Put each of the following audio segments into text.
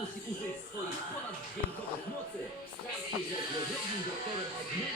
musi użyć swoich ponaddźwiękowych mocy w starciu ze złowrogim doktorem Eggmanem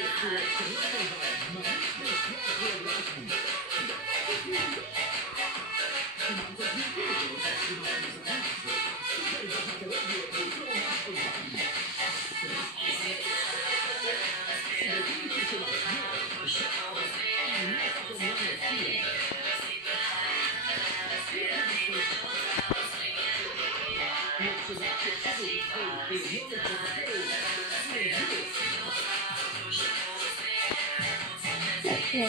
animacje, które 对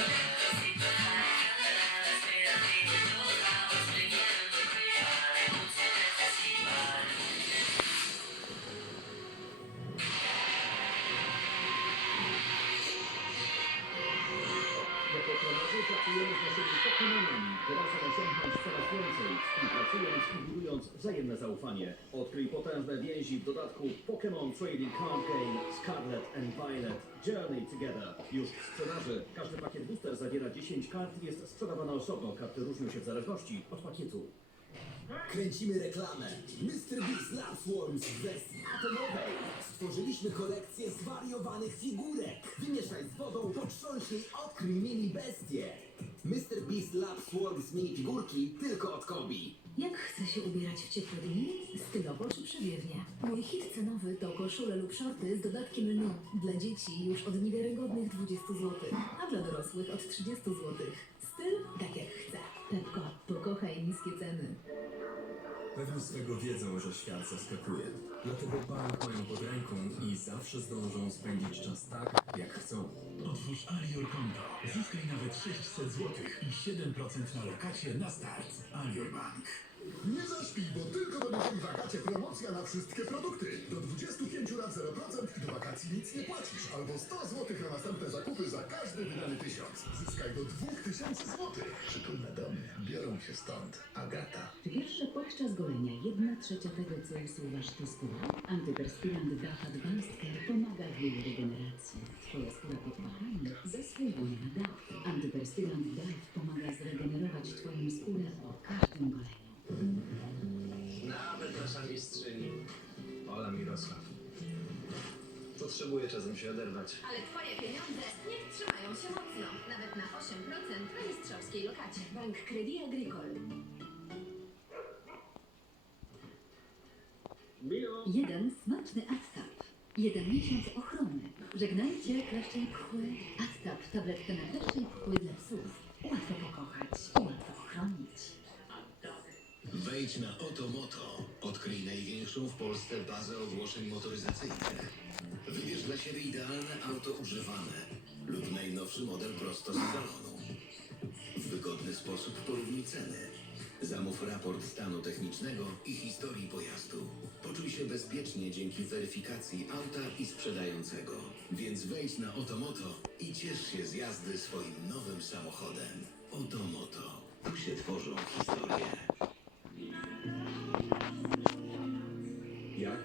pracujemy z naszymi Pokemonami, razem osiągnąć coraz więcej, współpracując i budując wzajemne zaufanie. Odkryj potężne więzi w dodatku Pokémon Trading Card Game Scarlet and Violet Journey Together. Już w sprzedaży. Każdy pakiet booster zawiera 10 kart i jest sprzedawany osobno. Karty różnią się w zależności od pakietu. Kręcimy reklamę. Mr. Beast Lapsworms w wersji atomowej. Stworzyliśmy kolekcję zwariowanych figurek. Wymieszaj z wodą, potrząśnij, odkryj mini bestie. Mr. Beast Lapsworms mini figurki tylko od Kobi. Jak chce się ubierać w ciepłe dni? Stylowo czy przewiewnie? Mój hit cenowy to koszule lub shorty z dodatkiem lnu. Dla dzieci już od niewiarygodnych 20 zł, a dla dorosłych od 30 zł. Pewni swego wiedzą, że świat zaskakuje. Dlatego bank mają pod ręką i zawsze zdążą spędzić czas tak, jak chcą. Otwórz Alior konto. Zyskaj nawet 600 zł i 7% na lokacie na start. Alior Bank. Nie zaśpij, bo tylko do niedzieli wakacie promocja na wszystkie produkty. Do 25 lat 0% i do wakacji nic nie płacisz. Albo 100 zł na następne zakupy za każdy wydany tysiąc. Zyskaj do 2000 zł. Przytulne domy biorą się stąd. Agata. Wiesz, że podczas golenia 1 trzecia tego, co usuwasz, to skóra? Antyperspirant DAF Advanced pomaga w jej regeneracji. Twoja skóra pod pachami zasługuje na DAF. Antyperspirant DAF pomaga zregenerować Twoją skórę Potrzebuję czasem się oderwać. Ale Twoje pieniądze niech trzymają się mocno. Nawet na 8% na mistrzowskiej lokacie. Bank Credit Agricole. Jeden smaczny Attap. Jeden miesiąc ochrony. Żegnajcie kleszcze i pchły. Attap, tabletka na kleszcze i pchły dla psów. Łatwo pokochać, łatwo ochronić. Wejdź na Otomoto. Odkryj największą w Polsce bazę ogłoszeń motoryzacyjnych. Wybierz dla siebie idealne auto używane lub najnowszy model prosto z salonu. W wygodny sposób porównuj ceny. Zamów raport stanu technicznego i historii pojazdu. Poczuj się bezpiecznie dzięki weryfikacji auta i sprzedającego. Więc wejdź na Otomoto i ciesz się z jazdy swoim nowym samochodem. Otomoto. Tu się tworzą historie.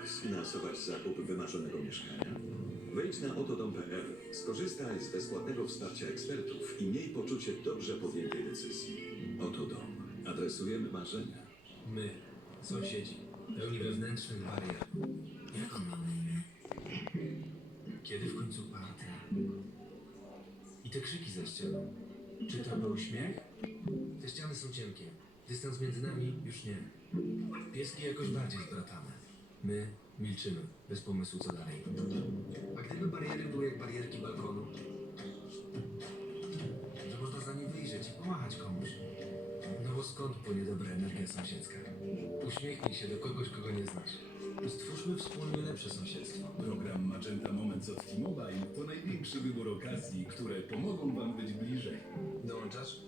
Sfinansować zakup wymarzonego mieszkania? Wejdź na otodom.pl, skorzystaj z bezpłatnego wsparcia ekspertów i miej poczucie dobrze podjętej decyzji. Oto dom. Adresujemy marzenia. My, sąsiedzi, pełni wewnętrznych barier. Jak on ma? Kiedy w końcu party? I te krzyki za ścianą. Czy to był śmiech? Te ściany są cienkie. Dystans między nami już nie. Pieski jakoś bardziej zbratane. My milczymy, bez pomysłu co dalej. A gdyby bariery były jak barierki balkonu? Że można za nie wyjrzeć i pomachać komuś. No bo skąd płynie dobra energia sąsiedzka? Uśmiechnij się do kogoś, kogo nie znasz. Stwórzmy wspólnie lepsze sąsiedztwo. Program Magenta Moments od T-Mobile to największy wybór okazji, które pomogą Wam być bliżej. Dołączasz?